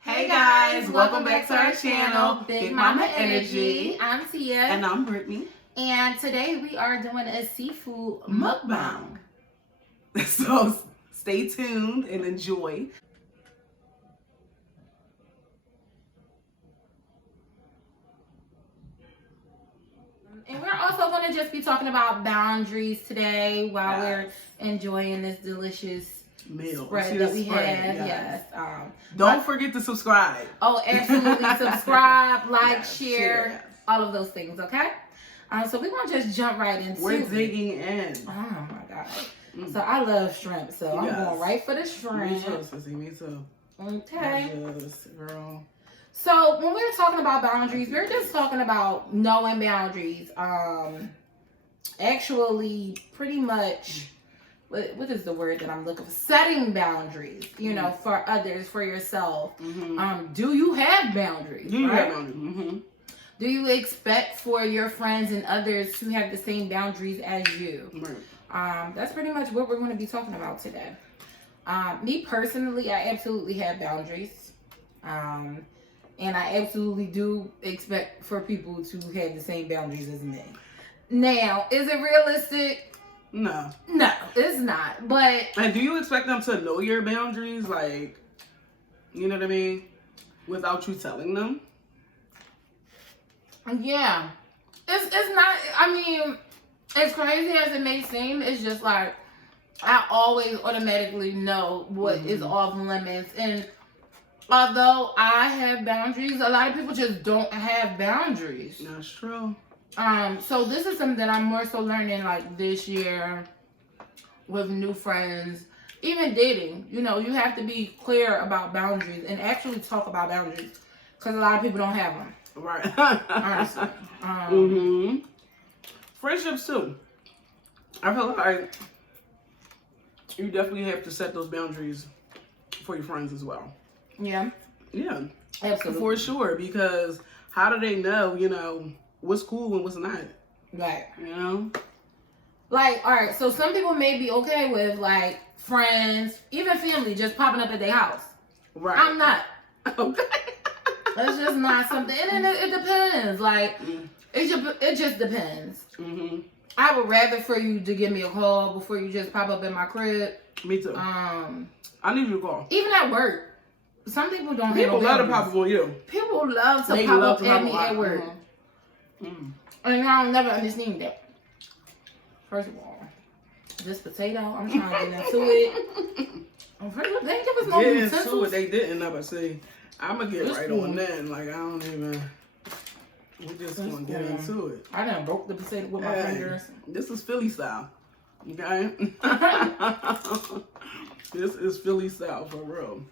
Hey guys, welcome back to our channel, BigMama Energy. I'm Tia. And I'm Brittany. And today we are doing a seafood mukbang. So stay tuned and enjoy. And we're also going to just be talking about boundaries today while we're enjoying this delicious meal spread that we spread, have. yes. Don't forget to subscribe. Oh, absolutely. Subscribe, like, Yes, share, all of those things, okay? So we're going to just jump right into We're digging in. Oh, my God. So I love shrimp, so I'm going right for the shrimp. Me too, sissy, me too. Okay. Yes, girl. So when we're talking about boundaries, we're just talking about knowing boundaries. Actually, pretty much, what is the word that I'm looking for? Setting boundaries, you know, for others, for yourself. Do you have boundaries? Do you have boundaries? Do you expect for your friends and others to have the same boundaries as you? Right. That's pretty much what we're going to be talking about today. Me personally, I absolutely have boundaries. And I absolutely do expect for people to have the same boundaries as me. Now, is it realistic? No. No, it's not. But and do you expect them to know your boundaries, like, you know what I mean, without you telling them? Yeah, it's not. I mean, as crazy as it may seem, it's just like I always automatically know what is off limits. And although I have boundaries, a lot of people just don't have boundaries. That's true. So this is something that I'm more so learning like this year with new friends, even dating. You know, you have to be clear about boundaries and actually talk about boundaries because a lot of people don't have them. Right. Honestly. Friendships too. I feel like you definitely have to set those boundaries for your friends as well. Yeah. Yeah. Absolutely. For sure, because how do they know, you know, what's cool and what's not? Right. You know? Like, all right, so some people may be okay with, like, friends, even family, just popping up at their house. Right. I'm not. Okay. It's just not something. And it depends. Like, it just depends. I would rather for you to give me a call before you just pop up in my crib. Me too. I need you to call. Even at work. Some people don't People have no love to pop up on you. People love to pop up at me at work. And I'll never understand that. First of all, this potato, I'm trying to get into it. They give us no utensils. They didn't ever see. I'm going to get right on that. Like, I don't even... We're just going to get into it. I done broke the potato with my fingers. This is Philly style. Okay? This is Philly style for real.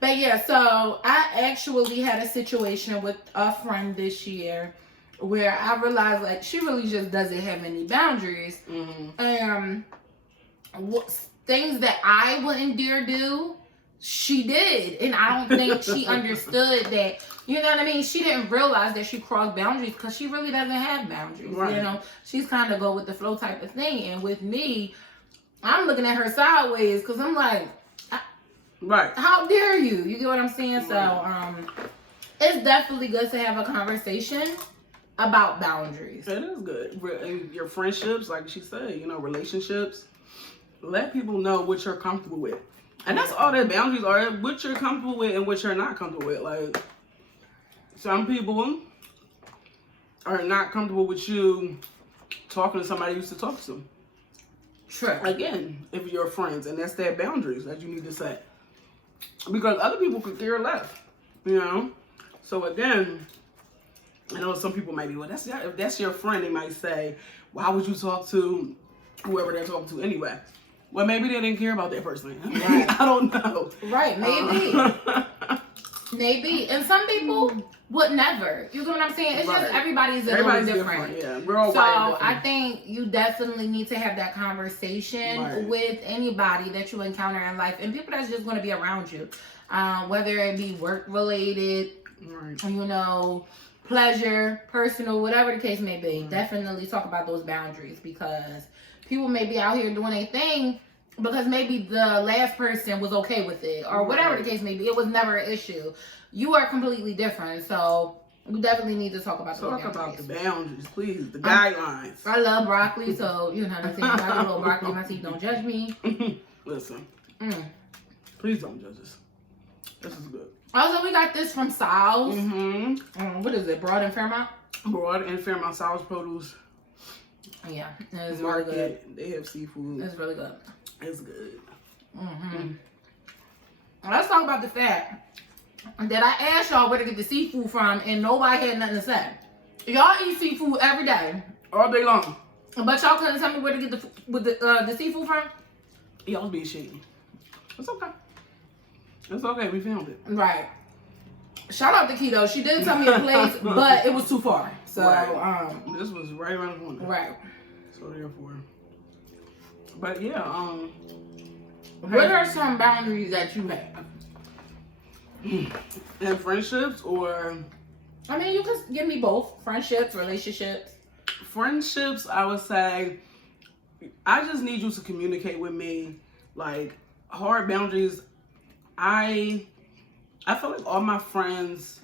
But yeah, so I actually had a situation with a friend this year where I realized like she really just doesn't have any boundaries. Things that I wouldn't dare do, she did. And I don't think she understood that, you know what I mean? She didn't realize that she crossed boundaries because she really doesn't have boundaries. Right. You know, she's kind of go with the flow type of thing. And with me, I'm looking at her sideways because I'm like, right, how dare you? You get what I'm saying? So, it's definitely good to have a conversation about boundaries. It is good. In your friendships, like she said, you know, relationships, let people know what you're comfortable with. And that's all that boundaries are, what you're comfortable with and what you're not comfortable with. Like, some people are not comfortable with you talking to somebody you used to talk to. True. Again, if you're friends, and that's their boundaries that you need to set. Because other people could care less, you know? So again, I know some people might be, well, if that's your friend, they might say, why would you talk to whoever they're talking to anyway? Well, maybe they didn't care about that person. Right. I don't know. Right, maybe. Maybe. And some people would never. You know what I'm saying? It's just everybody's a little different. Yeah, we're all so different. I think you definitely need to have that conversation with anybody that you encounter in life and people that's just going to be around you. Whether it be work related, you know, pleasure, personal, whatever the case may be. Definitely talk about those boundaries because people may be out here doing a thing because maybe the last person was okay with it or whatever the case may be. It was never an issue. You are completely different, so we definitely need to talk about the boundaries. Talk about the boundaries, please. The guidelines. I love broccoli, so you know what I'm saying. If I get a little broccoli in my teeth, don't judge me. Listen, please don't judge us. This is good. Also, we got this from Sal's. What is it? Broad and Fairmount? Broad and Fairmount Sal's Produce. Yeah, it's really good. They have seafood. It's really good. It's good. Let's talk about the fact that I asked y'all where to get the seafood from, and nobody had nothing to say. Y'all eat seafood every day, all day long, but y'all couldn't tell me where to get the seafood from. Y'all be shady. It's okay. It's okay. We found it. Right. Shout out to Keto. She did tell me a place, but it was too far. So this was right around the corner. Right. So therefore, but yeah. What are some boundaries that you have? In friendships, or I mean, you can give me both. Friendships, relationships. Friendships, I would say, I just need you to communicate with me. Like, hard boundaries, I feel like all my friends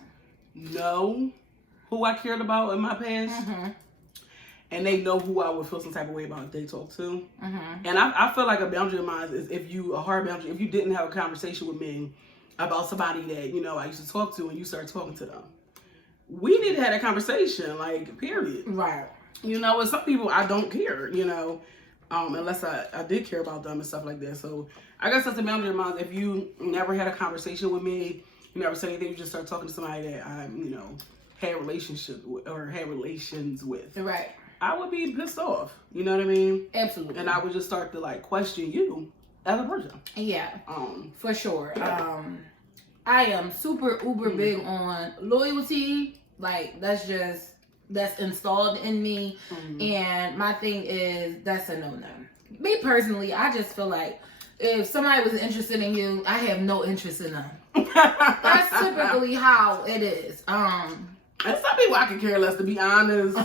know who I cared about in my past. And they know who I would feel some type of way about if they talk to. And I feel like a boundary of mine is a hard boundary, if you didn't have a conversation with me about somebody that, you know, I used to talk to and you started talking to them. We need to have that conversation, like, period. Right. You know, with some people, I don't care, you know, unless I did care about them and stuff like that. So I guess that's a boundary of mine. If you never had a conversation with me, you never said anything, you just start talking to somebody that I, you know, had relationships with or had relations with. Right. I would be pissed off. You know what I mean? Absolutely. And I would just start to like question you as a person. Yeah. For sure. I am super uber big on loyalty. Like that's installed in me. And my thing is that's a no-no. Me personally, I just feel like if somebody was interested in you, I have no interest in them. That's typically how it is. And some people I could care less, to be honest.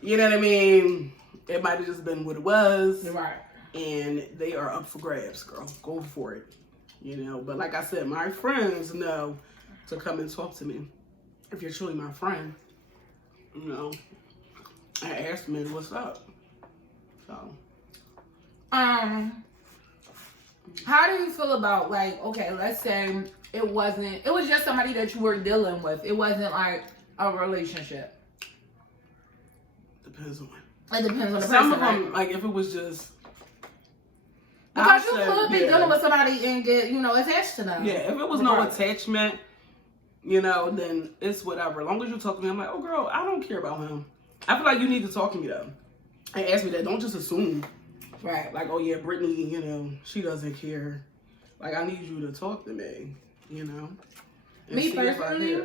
You know what I mean? It might have just been what it was. Right. And they are up for grabs, girl. Go for it. You know, but like I said, my friends know to come and talk to me. If you're truly my friend, you know, I ask me what's up. So. How do you feel about, like, okay, let's say it was just somebody that you were dealing with. It wasn't like a relationship. Depends on it. It depends on the Some person. of them, like if it was just. Because you could be dealing with somebody and get, you know, attached to them. Yeah, if it was no attachment, you know, then it's whatever. As long as you talk to me, I'm like, oh girl, I don't care about him. I feel like you need to talk to me though. And ask me that. Don't just assume. Right. Like, oh yeah, Brittany, you know, she doesn't care. Like, I need you to talk to me, you know. Me personally,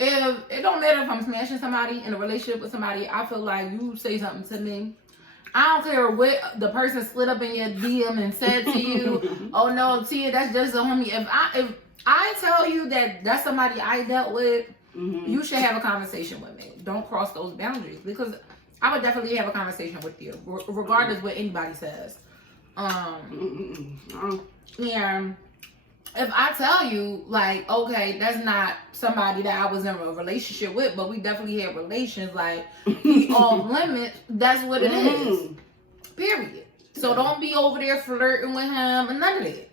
if it don't matter if I'm smashing somebody in a relationship with somebody, I feel like you say something to me. I don't care what the person slid up in your DM and said to you. Oh no, Tia, that's just a homie. If I tell you that that's somebody I dealt with, you should have a conversation with me. Don't cross those boundaries, because I would definitely have a conversation with you, regardless what anybody says. Yeah. If I tell you, like, okay, that's not somebody that I was in a relationship with, but we definitely had relations, like, we off limits, that's what it is. Period. So don't be over there flirting with him and none of that.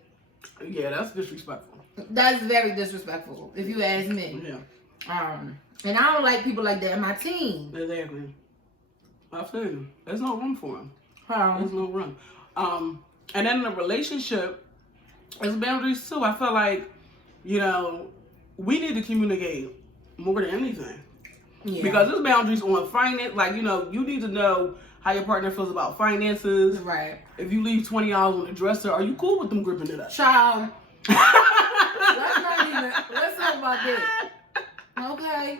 Yeah, that's disrespectful. That's very disrespectful, if you ask me. Yeah. And I don't like people like that in my team. Exactly. I feel you. There's no room for him. Huh? There's no room. And then in a relationship, there's boundaries too. I feel like, you know, we need to communicate more than anything. Yeah. Because there's boundaries on finance. Like, you know, you need to know how your partner feels about finances. Right. If you leave $20 on the dresser, are you cool with them gripping it up? Child. Let's talk about that. Okay.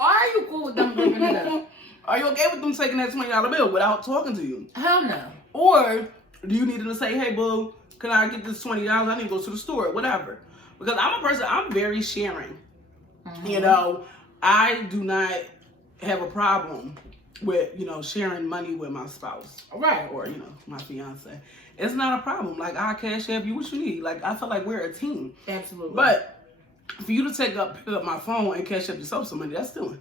Are you cool with them gripping it up? Are you okay with them taking that $20 bill without talking to you? Hell no. Or do you need them to say, hey, boo, can I get this $20? I need to go to the store, whatever. Because I'm a person, I'm very sharing. You know, I do not have a problem with, you know, sharing money with my spouse. Right. Or, you know, my fiance. It's not a problem. Like, I'll cash app you what you need. Like, I feel like we're a team. Absolutely. But for you to pick up my phone and cash up yourself some money, that's stealing.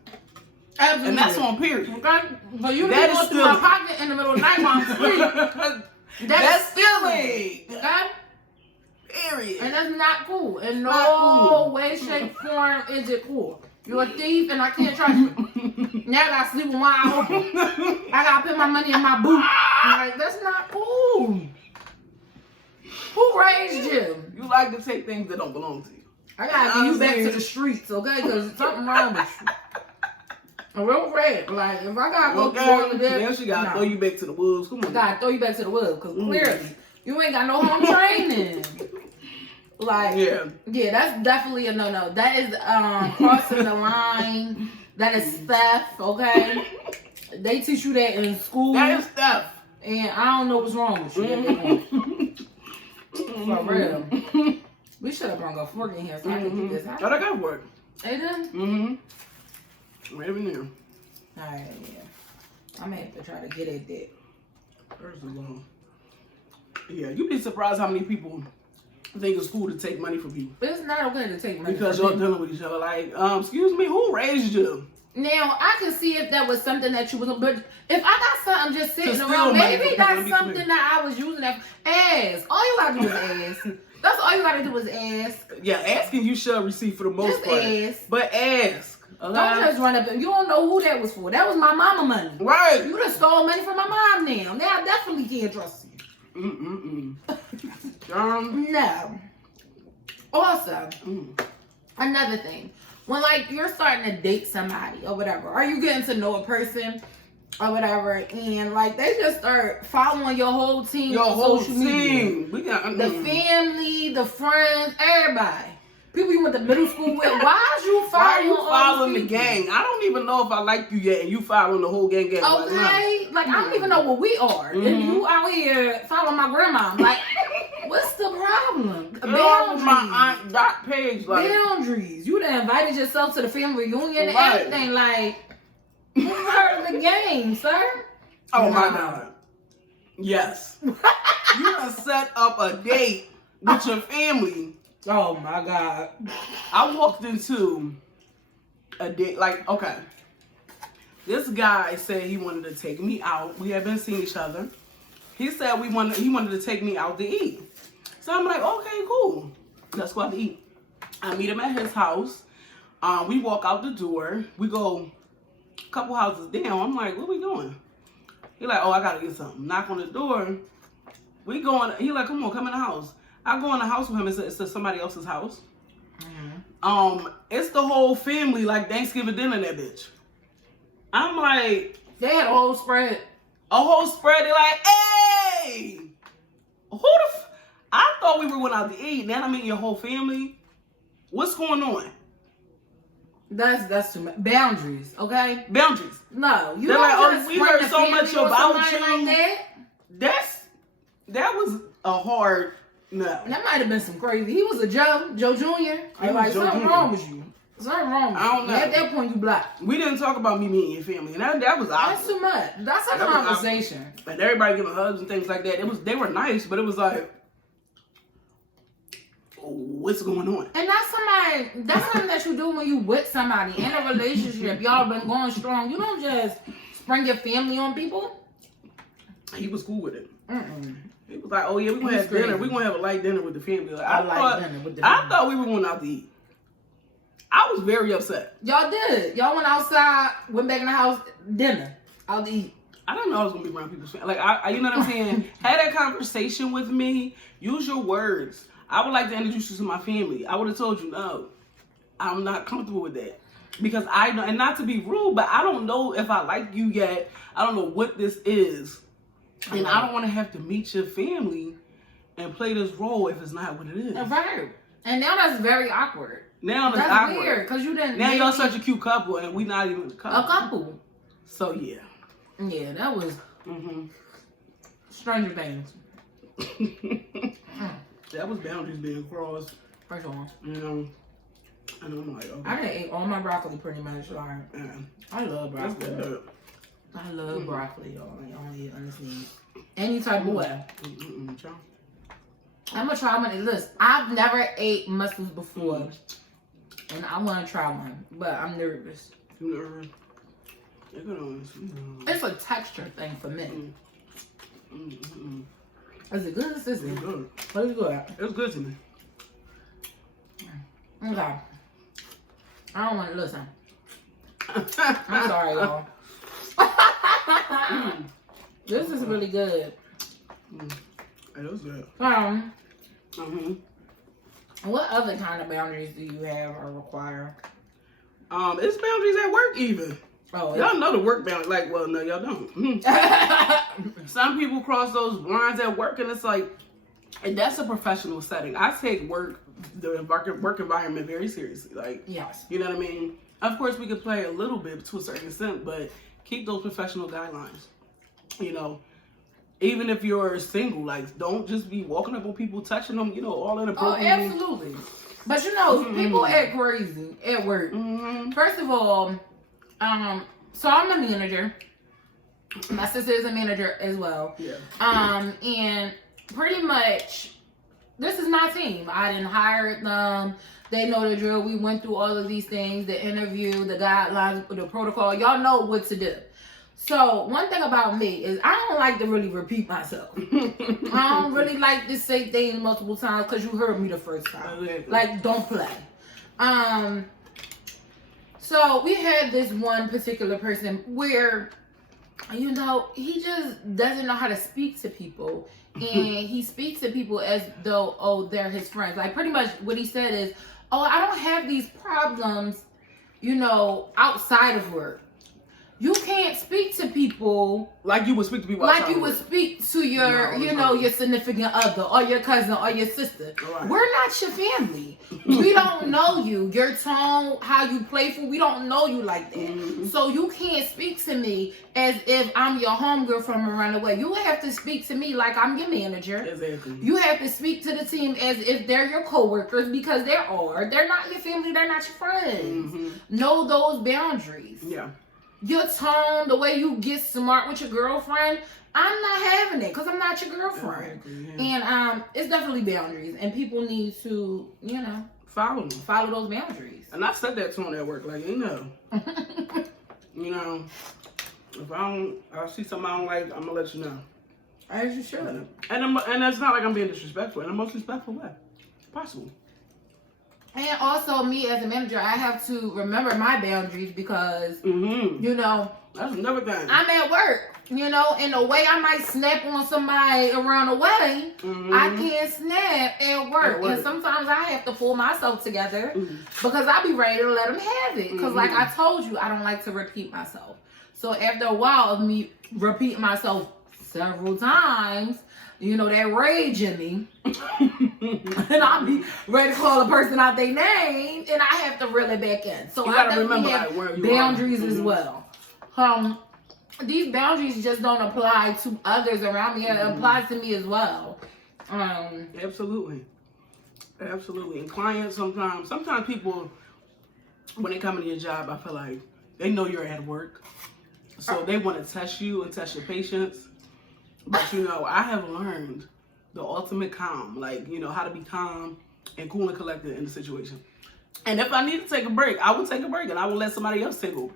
Absolutely. And that's on period. Okay? But you That to is go through my pocket in the middle of the night while I'm asleep. That's stealing. Okay? Period. And that's not cool. In no cool. way, shape, form is it cool. You're a thief and I can't trust you. Now I gotta sleep with one eye open. I gotta put my money in my boot. Like, that's not cool. Who raised you? You like to take things that don't belong to you. I gotta get you back to the streets, okay? Because something wrong with you. A real red. Like, if I gotta go to the then she gotta throw you back to the wolves. Come on. I gotta throw you back to the woods because clearly you ain't got no home training. Like, yeah, that's definitely a no-no. That is crossing the line. That is theft, okay? They teach you that in school. That is theft. And I don't know what's wrong with you. For real. We should have brought a fork in here so I can get this out. Oh, that got work. They done? Mm-hmm. Right in there. Alright, yeah. I'm gonna have to try to get at that. First of all, yeah, you'd be surprised how many people think it's cool to take money from people. It's not okay to take money because from y'all people. dealing with each other. Like, excuse me, who raised you? Now, I can see if that was something that you was, but if I got something just sitting steal around, money maybe from that's people, something that I was using that for. Ask. All you gotta do is ask. That's all you gotta do is ask. Yeah, asking you should receive for the most Just part. ask. But ask. Don't just run up and you don't know who that was for. That was my mama money. Right. You done stole money from my mom now. Now I definitely can't trust you. No. Also, another thing. When like you're starting to date somebody or whatever, or you getting to know a person or whatever, and like they just start following your whole team Your on whole social media. team. We got The family, the friends, everybody. People you went to middle school with. Why is you following? Why are you all following these the people? gang? I don't even know if I like you yet, and you following the whole gang. Okay, like I don't even know what we are, and you out here following my grandma. Like, what's the problem? Boundaries. My aunt Dot page, like Boundaries. You done invited yourself to the family reunion and Right. everything. Like, you heard the game, sir. oh my god, yes. You done set up a date with your family. Oh my god. I walked into a date, like, okay. This guy said he wanted to take me out. We haven't seen each other. He said he wanted to take me out to eat. So I'm like, okay, cool. Let's go out to eat. I meet him at his house. We walk out the door. We go a couple houses down. I'm like, what we doing? He like, oh, I gotta get something. Knock on the door. We going. He like, come on, come in the house. I go in the house with him. It's to somebody else's house. It's the whole family, like Thanksgiving dinner in that bitch. I'm like, They had a whole spread. a whole spread. They're like, hey, I thought we were going out to eat. Now I'm meeting your whole family. What's going on? That's too much. Boundaries, okay? Boundaries. No, you They're don't like, oh, just we spring heard the so much family on about somebody you. like that. That was a hard no. That might have been some crazy. He was a Joe Jr. was Like Joe something Jr. wrong with you. Something wrong with I don't you. know. At that point, you blocked. We didn't talk about me meeting your family, and that was awkward. That's too much. That's a That was conversation. And everybody giving hugs and things like that. They were nice, but it was like, what's going on? And that's something that you do when you with somebody in a relationship. Y'all been going strong. You don't just spring your family on people. He was cool with it. Mm-mm. He was like, oh yeah, we're gonna have dinner. We're gonna have a light dinner with the family. Like, I thought we were going out to eat. I was very upset. Y'all did. Y'all went outside, went back in the house, dinner, out to eat. I didn't know I was gonna be around people's family. Like, I you know what I'm saying? Had that conversation with me. Use your words. I would like to introduce you to my family. I would have told you no. I'm not comfortable with that. Because I know, and not to be rude, but I don't know if I like you yet. I don't know what this is. And I don't want to have to meet your family and play this role if it's not what it is. Right. And now that's very awkward. Now that's awkward. Weird, because you didn't. Now y'all such a cute couple and we not even a couple. A couple. So yeah. Yeah, that was Stranger Things. That was boundaries being crossed. For sure. You know. And I'm like, okay. I done ate all my broccoli pretty much. Like, Yeah. I love That's broccoli. good. I love broccoli, y'all. I don't even understand. Any type of way. I'm gonna try one. Listen, I've never ate mussels before, and I want to try one, but I'm nervous. It's a texture thing for me. Is it good? Is it good? What is it good? It's good to me. Okay. I don't want to listen. I'm sorry, y'all. This is really good. It is good. What other kind of boundaries do you have or require? It's boundaries at work even. Oh, y'all know the work boundary. Like, well, no, y'all don't. Some people cross those lines at work, and it's like, and that's a professional setting. I take the work environment very seriously. Like, yes, you know what I mean? Of course, we could play a little bit to a certain extent, but keep those professional guidelines. You know, even if you're single, like, don't just be walking up on people, touching them, you know, all inappropriately. Oh, absolutely. But you know, people act crazy at work. First of all, so I'm a manager. My sister is a manager as well. Yeah. And pretty much, this is my team. I didn't hire them. They know the drill. We went through all of these things, the interview, the guidelines, the protocol. Y'all know what to do. So one thing about me is I don't like to really repeat myself. I don't really like to say things multiple times because you heard me the first time. Like, don't play. So we had this one particular person where, you know, he just doesn't know how to speak to people. And he speaks to people as though, oh, they're his friends. Like, pretty much what he said is, oh, I don't have these problems, you know, outside of work. You can't speak to people like you would speak to people like you would speak to your, you know, your significant other or your cousin or your sister. Right. We're not your family. We don't know you. Your tone, how you playful, we don't know you like that. So you can't speak to me as if I'm your homegirl from around the way. You have to speak to me like I'm your manager. Exactly. You have to speak to the team as if they're your coworkers because they are. They're not your family. They're not your friends. Know those boundaries. Yeah. Your tone, the way you get smart with your girlfriend, I'm not having it because I'm not your girlfriend. And it's definitely boundaries, and people need to, you know, follow those boundaries. And I said that to him at work, like, you know, you know, if I see something I don't like, I'm gonna let you know. As you should. And it's not like I'm being disrespectful in the most respectful way possible. And also, me as a manager, I have to remember my boundaries because, you know, that's another thing. I'm at work, you know, and the way I might snap on somebody around the way, I can't snap at work. And sometimes I have to pull myself together because I be ready to let them have it. Because like I told you, I don't like to repeat myself. So after a while of me repeating myself several times, you know, that rage in me, and I'll be ready to call a person out their name, and I have to reel it back in. So I definitely have boundaries as well. These boundaries just don't apply to others around me. It applies to me as well. Absolutely. And clients sometimes people, when they come into your job, I feel like they know you're at work. So they want to test you and test your patience. But, you know, I have learned the ultimate calm, like, you know, how to be calm and cool and collected in the situation. And if I need to take a break, I will take a break and I will let somebody else take over.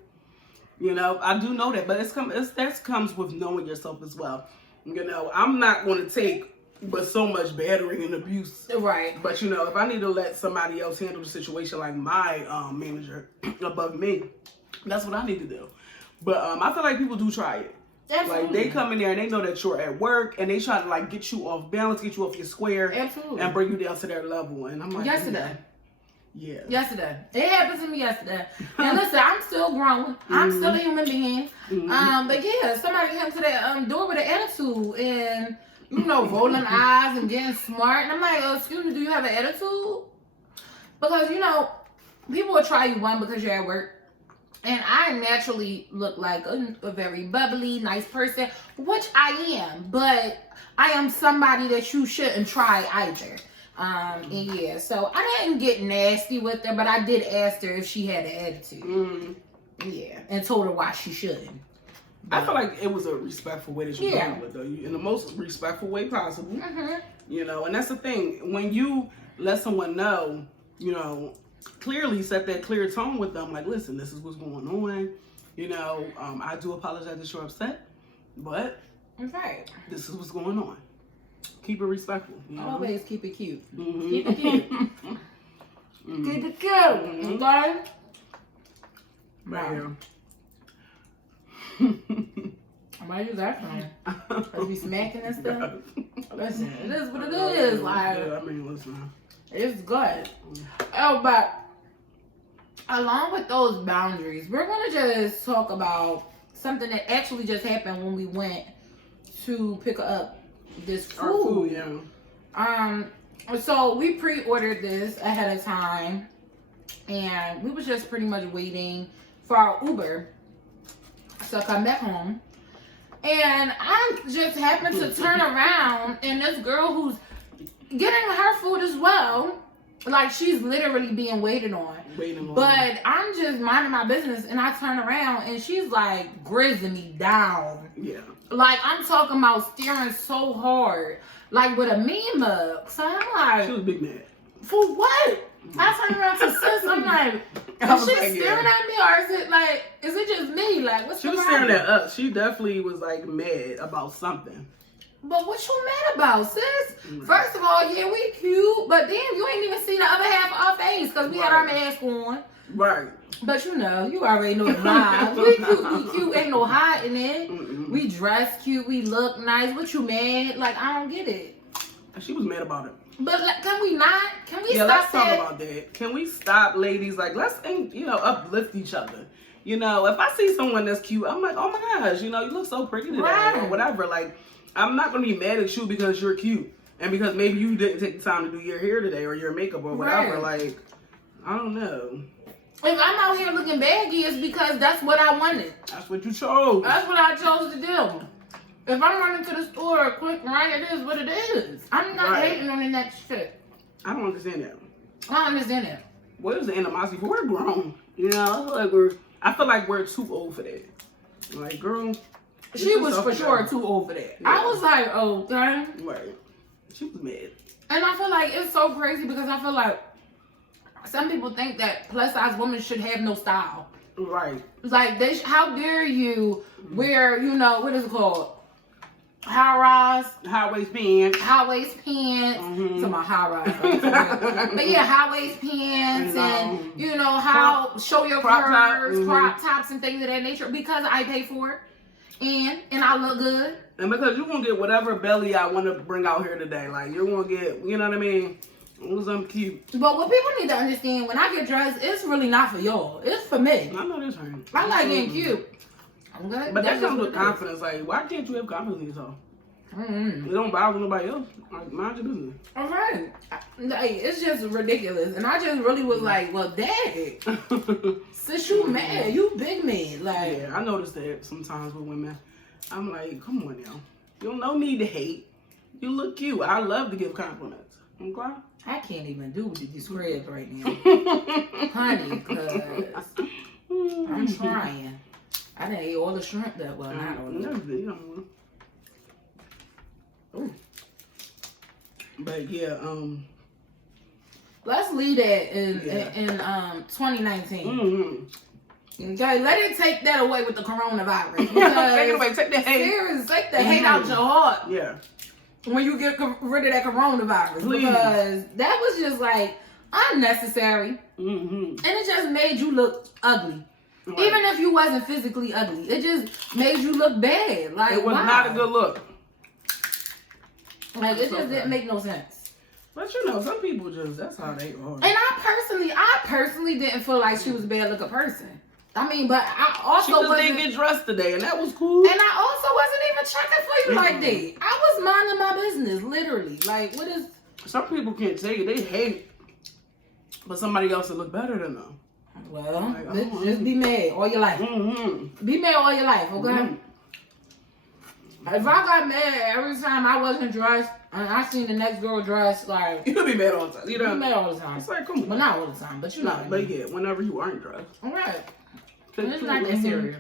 You know, I do know that, but that comes with knowing yourself as well. You know, I'm not going to take but so much battering and abuse. Right. But, you know, if I need to let somebody else handle the situation, like my manager above me, that's what I need to do. But I feel like people do try it. Absolutely. Like, they come in there and they know that you're at work and they try to, like, get you off balance, get you off your square. Absolutely. And bring you down to their level. And I'm like, yesterday. Yeah. Yesterday. It happened to me yesterday. And listen, I'm still growing. I'm still a human being. But yeah, somebody came to that door with an attitude and, you know, rolling eyes and getting smart. And I'm like, oh, excuse me, do you have an attitude? Because, you know, people will try you one because you're at work. And I naturally look like a very bubbly, nice person, which I am. But I am somebody that you shouldn't try either. And yeah, so I didn't get nasty with her, but I did ask her if she had an attitude. Yeah, and told her why she shouldn't. I feel like it was a respectful way that you handled it, though. In the most respectful way possible. You know, and that's the thing. When you let someone know, you know, clearly set that clear tone with them, like, listen, this is what's going on. You know, I do apologize that you're upset, but this is what's going on. Keep it respectful. You know? Always keep it cute. Keep it cute. Keep it cute. Okay? Right. Why you that from? Cause we smacking and stuff. Listen, it is what it is. Like, yeah, I mean, listen, it's good. Oh, but along with those boundaries, we're gonna just talk about something that actually just happened when we went to pick up this food. Our food, yeah. So we pre-ordered this ahead of time, and we was just pretty much waiting for our Uber to come back home. And I just happened to turn around, and this girl who's getting her food as well, like she's literally being waited on. But I'm just minding my business, and I turn around, and she's like grizzing me down. Yeah. Like, I'm talking about staring so hard, like with a mean mug. So I'm like, she was big mad. For what? I turn around to sis. I'm like, is she staring at me, or is it just me? Like, what's the problem? She was staring at us. She definitely was like mad about something. But what you mad about, sis? First of all, yeah, we cute, but then you ain't even see the other half of our face because we had our mask on. Right. But you know, you already know the vibes. We cute, ain't no hiding it. We dress cute, we look nice. What you mad? Like, I don't get it. She was mad about it. But can we not? Can we stop let's that? talk about that. Can we stop, ladies? Like, let's, you know, uplift each other. You know, if I see someone that's cute, I'm like, oh my gosh, you know, you look so pretty today, or whatever. Like, I'm not gonna be mad at you because you're cute and because maybe you didn't take the time to do your hair today or your makeup or whatever. Like, I don't know. If I'm out here looking baggy, it's because that's what I wanted. That's what you chose. That's what I chose to do. If I'm running to the store quick, right, it is what it is. I'm not hating on that shit. I don't understand that. I don't understand that. What is the animosity for? We're grown. You know, I feel like we're too old for that. Like, girl. She was for sure too old for that. Yeah. I was like, oh, dang. Right. She was mad. And I feel like it's so crazy because I feel like some people think that plus size women should have no style. Right. Like, how dare you wear, you know, what is it called? High-rise. High-waist pants. High-waist pants. To my high-rise. But yeah, high-waist pants and, you know, show your curves, crop tops and things of that nature because I pay for it. And I look good. And because you're going to get whatever belly I want to bring out here today. Like, you're going to get, you know what I mean? Because I'm cute. But what people need to understand, when I get dressed, it's really not for y'all. It's for me. I know this, right? I like getting cute. Okay? But that comes with confidence. Like, why can't you have confidence in yourself? It don't bother nobody else. Like, mind your business. All right. Like, it's just ridiculous. And I just really was like, well, dang. Since you mad, you big mad. Like, yeah, I notice that sometimes with women. I'm like, come on now. You don't no need to hate. You look cute. I love to give compliments. Okay? I can't even do these spreads right now. Honey, because I'm trying. I didn't eat all the shrimp that well, not all of it. But yeah, let's leave that in 2019. Okay, let it take that away with the coronavirus. Take it away, take the hate. Seriously, take the hate out your heart. Yeah. When you get rid of that coronavirus. Please. Because that was just like unnecessary. And it just made you look ugly. Right. Even if you wasn't physically ugly. It just made you look bad. Like, it was not a good look. Like, it just didn't make no sense. But you know, some people just, that's how they are. And I personally didn't feel like she was a bad looking person. I mean, but I also she just didn't get dressed today, and that was cool. And I also wasn't even checking for you like that. I was minding my business, literally. Like, what is... Some people can't take it. They hate but somebody else will look better than them. Well, like, just be mad all your life. Be mad all your life, okay? If I got mad every time I wasn't dressed and I seen the next girl dressed, like... You'll be mad all the time. You know? Be mad all the time. It's like, come on. But not all the time, but you know. But yeah, whenever you aren't dressed. All right. It's not that serious.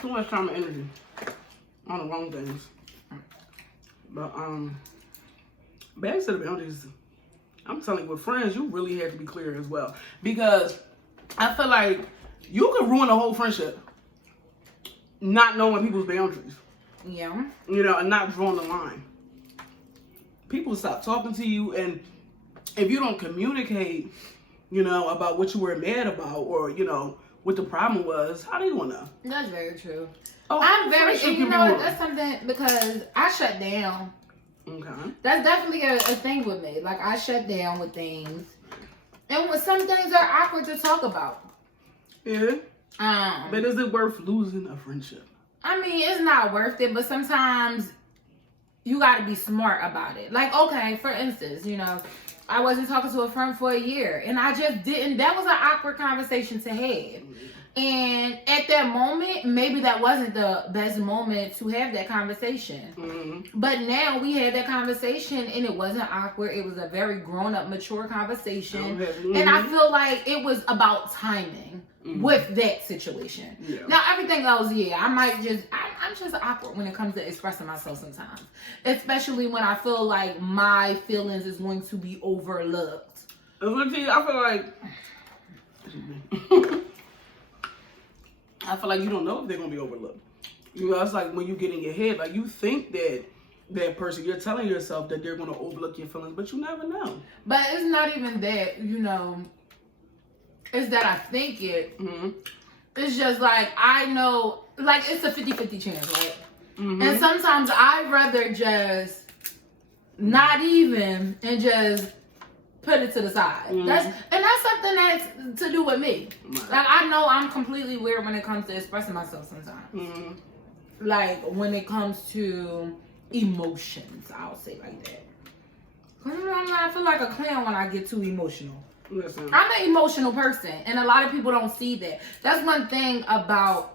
Too much time and energy. on the wrong things. But back to the boundaries. I'm telling you, with friends, you really have to be clear as well, because I feel like you could ruin a whole friendship not knowing people's boundaries. Yeah. You know, and not drawing the line. People stop talking to you, and if you don't communicate, you know, about what you were mad about, or, you know, what the problem was, how do you want to know? That's very true. Oh, I'm very, and you know, that's something, because I shut down. Okay. That's definitely a thing with me. Like, I shut down with things. And when some things are awkward to talk about. Yeah. But is it worth losing a friendship? I mean, it's not worth it, but sometimes you got to be smart about it. Like, okay, for instance, you know, I wasn't talking to a friend for a year, and I just didn't. That was an awkward conversation to have. And at that moment, maybe that wasn't the best moment to have that conversation. But now we had that conversation, and it wasn't awkward. It was a very grown-up, mature conversation. And I feel like it was about timing with that situation. Yeah. Now, everything else, yeah, I'm just awkward when it comes to expressing myself sometimes. Especially when I feel like my feelings is going to be overlooked. I feel like you don't know if they're going to be overlooked. You know, it's like when you get in your head, like you think that that person, you're telling yourself that they're going to overlook your feelings, but you never know. But it's not even that, you know, it's that I think it. It's just like, I know, like it's a 50-50 chance, right? And sometimes I'd rather just not even and just put it to the side. That's something that's to do with me. Like, I know I'm completely weird when it comes to expressing myself sometimes. Like, when it comes to emotions, I'll say like that. I feel like a clown when I get too emotional. Listen. I'm an emotional person, and a lot of people don't see that. That's one thing about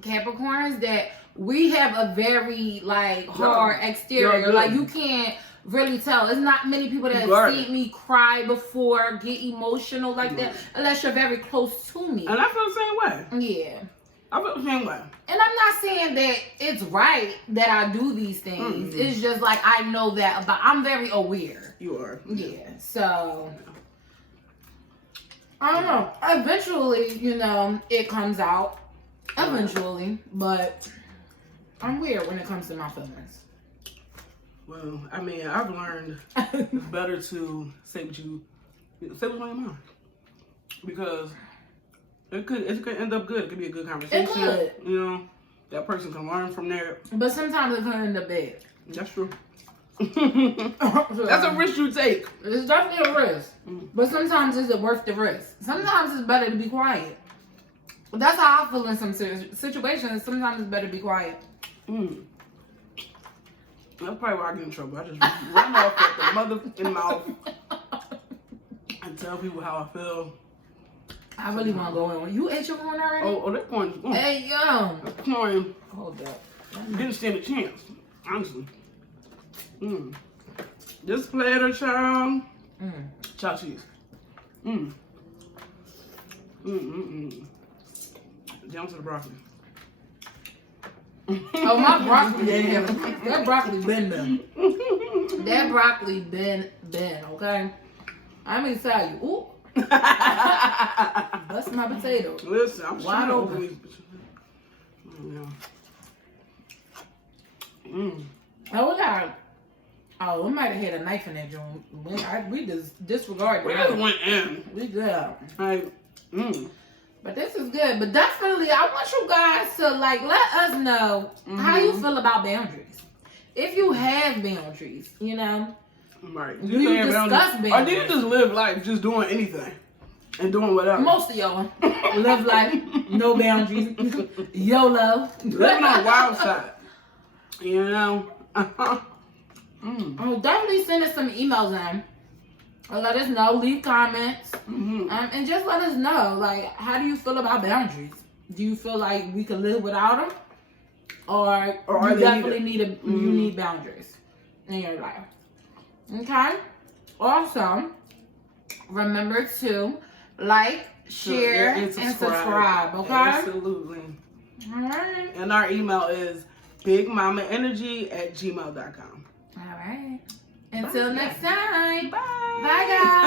Capricorns, that we have a very, like, hard exterior. Like, you can't really tell. It's not many people that have seen me cry before, get emotional like that, unless you're very close to me. And I feel the same way. Yeah. I feel the same way. And I'm not saying that it's right that I do these things. It's just like, I know that about, I'm very aware. You are. Yeah. So, I don't know. Eventually, you know, it comes out. Eventually. But I'm weird when it comes to my feelings. Well, I mean, I've learned it's better to say what's on your mind. Because it could end up good. It could be a good conversation. It could. You know, that person can learn from there. But sometimes it can end up bad. That's true. That's a risk you take. It's definitely a risk. But sometimes it's worth the risk. Sometimes it's better to be quiet. That's how I feel in some situations. Sometimes it's better to be quiet. That's probably why I get in trouble. I just run off at the mother in mouth and tell people how I feel. I really want to go in. You ate your corn already? Oh, that corn. Hey, yo. That corn. Hold up. Didn't stand a chance, honestly. This platter, child. Chopped cheese. Down to the broccoli. Oh, my broccoli didn't have it. That broccoli been done. That broccoli been, okay? I'm gonna tell you. Ooh. Bust my potato. Listen, I'm wide open. Oh, we might have had a knife in that joint. We just disregarded it. We just went in. We did. Like, But this is good. But definitely, I want you guys to, like, let us know how you feel about boundaries. If you have boundaries, you know. Right. Do you discuss boundaries? Or do you just live life just doing anything and doing whatever? Most of y'all live life, no boundaries, YOLO. Living on the wild side. You know? Oh, definitely send us some emails in. Or let us know, leave comments, and just let us know, like, how do you feel about boundaries? Do you feel like we can live without them, or you definitely need boundaries in your life? Okay. Also, remember to like, share, and subscribe. Okay. Absolutely. All right. And our email is BigMamaEnergy@gmail.com. All right. Until next time. Bye. Bye, guys.